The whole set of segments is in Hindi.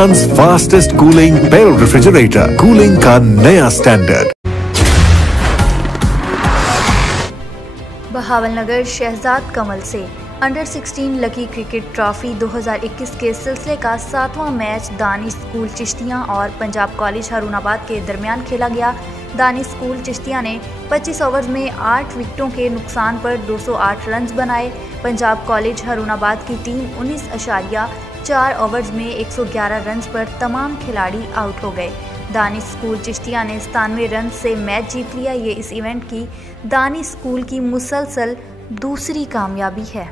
हिंदुस्तान्स fastest cooling barrel refrigerator, cooling का नया स्टैंडर्ड। बहावलनगर शहजाद कमल से अंडर 16 लकी क्रिकेट ट्रॉफी 2021 के सिलसिले का 7वां मैच दानिश स्कूल चिश्तियाँ और पंजाब कॉलेज हारूनाबाद के दरमियान खेला गया। दानिश स्कूल चिश्तियाँ ने 25 ओवर्स में 8 विकेटों के नुकसान पर 208 रन बनाए। पंजाब कॉलेज हारूनाबाद की टीम 19.4 ओवर्स में 111 रन पर तमाम खिलाड़ी आउट हो गए। दानिश स्कूल चिश्तियाँ ने 97 रन से मैच जीत लिया। ये इस इवेंट की दानिश स्कूल की मुसलसल दूसरी कामयाबी है।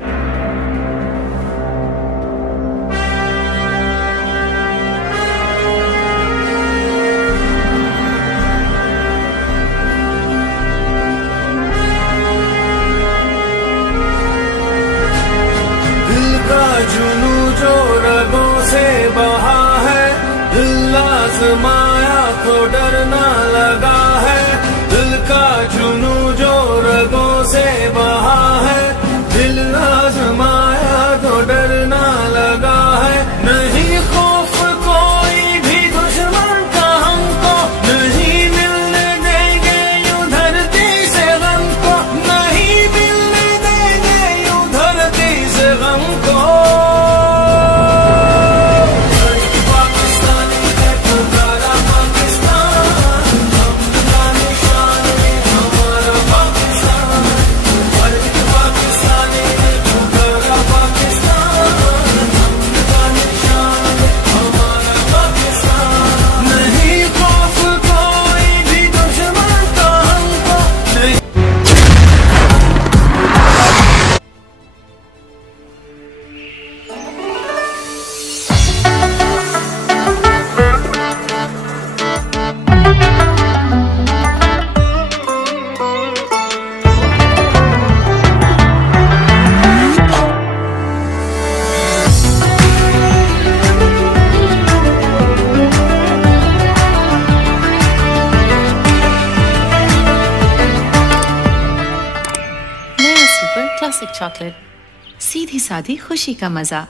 दिल का जुनू जो रगों से बहा है, दिल आजमाया तो डरना लगा है। दिल का जुनू जो रगों से बहा है, दिल आजमाया तो डरना लगा है। नहीं खौफ कोई भी दुश्मन का हमको, नहीं मिलने देंगे यूं धरती से गम को, नहीं मिलने देंगे यूं धरती से गम को। क्लासिक चॉकलेट, सीधी सादी खुशी का मजा।